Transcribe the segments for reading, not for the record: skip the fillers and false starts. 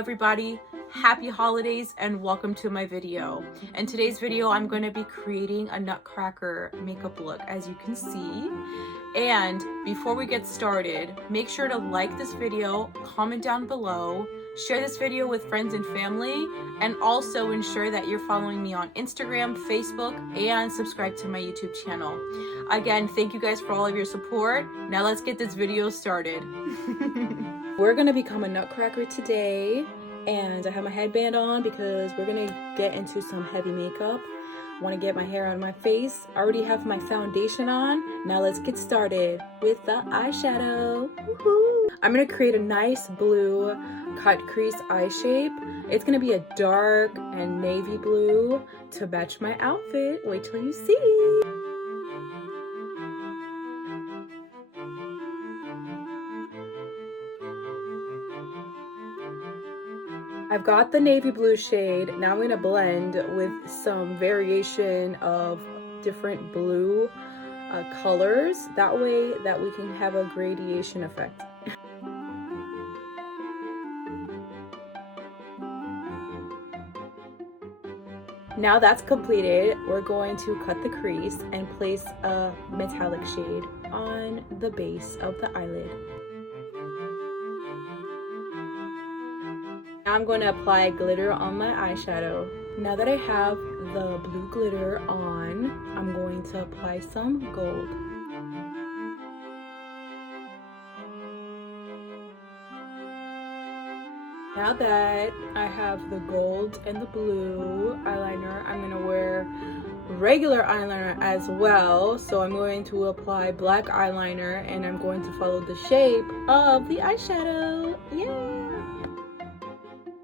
everybody, happy holidays and welcome to my video. In today's video I'm going to be creating a Nutcracker makeup look, as you can see. And before we get started, make sure to like this video, comment down below, share this video with friends and family, and also ensure that you're following me on Instagram, Facebook, and subscribe to my YouTube channel. Again, thank you guys for all of your support. Now let's get this video started. We're gonna become a Nutcracker today, and I have my headband on because we're gonna get into some heavy makeup. I want to get my hair out of my face. I already have my foundation on. Now let's get started with the eyeshadow. Woohoo! I'm gonna create a nice blue cut crease eye shape. It's gonna be a dark and navy blue to match my outfit. Wait till you see. I've got the navy blue shade. Now I'm going to blend with some variation of different blue colors. That way that we can have a gradation effect. Now that's completed, we're going to cut the crease and place a metallic shade on the base of the eyelid. Now I'm going to apply glitter on my eyeshadow. Now that I have the blue glitter on, I'm going to apply some gold. Now that I have the gold and the blue eyeliner, I'm going to wear regular eyeliner as well. So I'm going to apply black eyeliner and I'm going to follow the shape of the eyeshadow. Yeah!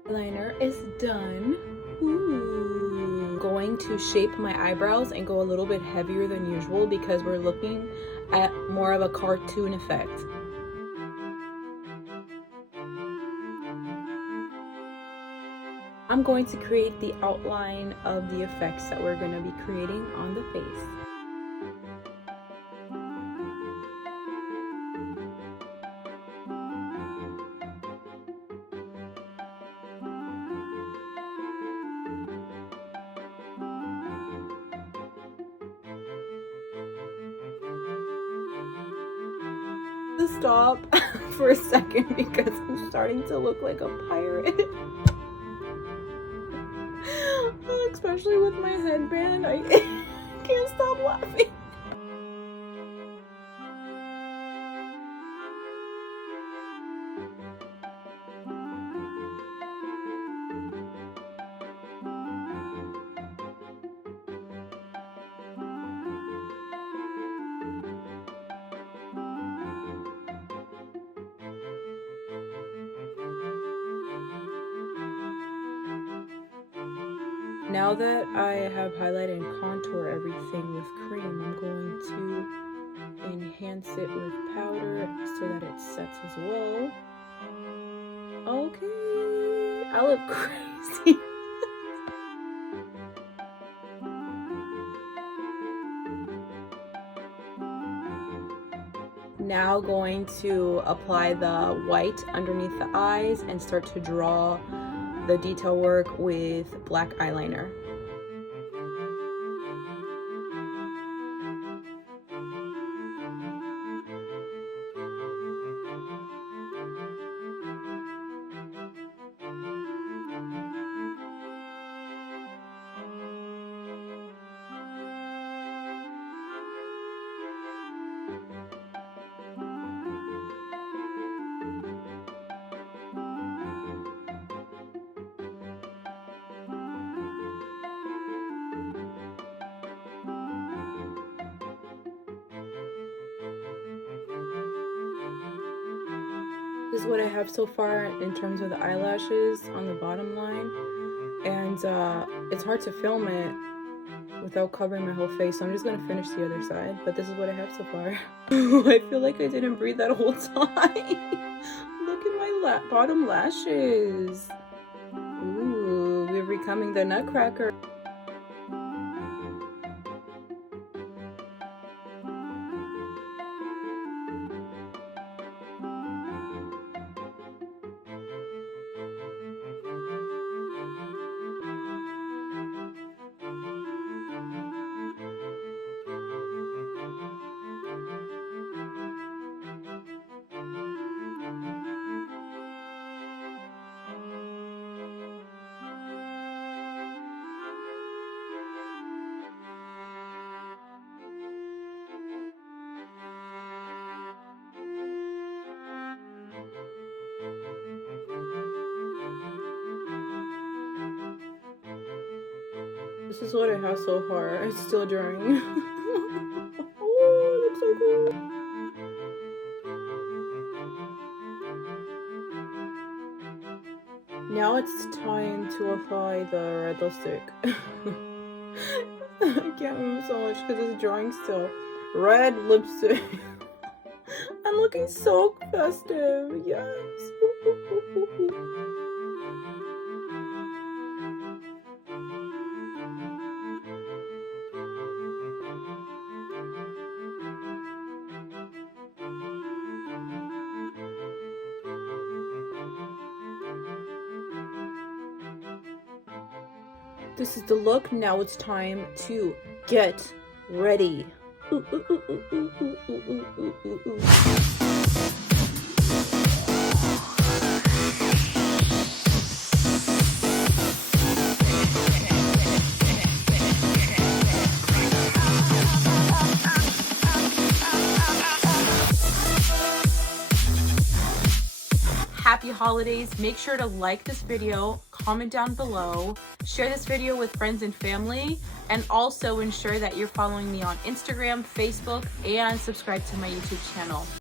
Eyeliner is done. Ooh. Going to shape my eyebrows and go a little bit heavier than usual because we're looking at more of a cartoon effect. I'm going to create the outline of the effects that we're going to be creating on the face. To stop for a second because I'm starting to look like a pirate. Especially with my headband, I can't stop laughing. Now that I have highlighted and contour everything with cream, I'm going to enhance it with powder so that it sets as well. Okay, I look crazy. Now going to apply the white underneath the eyes and start to draw the detail work with black eyeliner. This is what I have so far in terms of the eyelashes on the bottom line, and it's hard to film it without covering my whole face, so I'm just gonna finish the other side, but this is what I have so far. I feel like I didn't breathe that whole time. Look at my bottom lashes. Ooh, we're becoming the Nutcracker. This is what I have so far. It's still drying. Oh, it looks so cool. Now it's time to apply the red lipstick. I can't move so much because it's drying still. Red lipstick. I'm looking so festive. Yes. This is the look. Now it's time to get ready. Ooh, ooh, ooh, ooh, ooh, ooh, ooh, ooh, ooh, ooh. Happy holidays. Make sure to like this video, comment down below, share this video with friends and family, and also ensure that you're following me on Instagram, Facebook, and subscribe to my YouTube channel.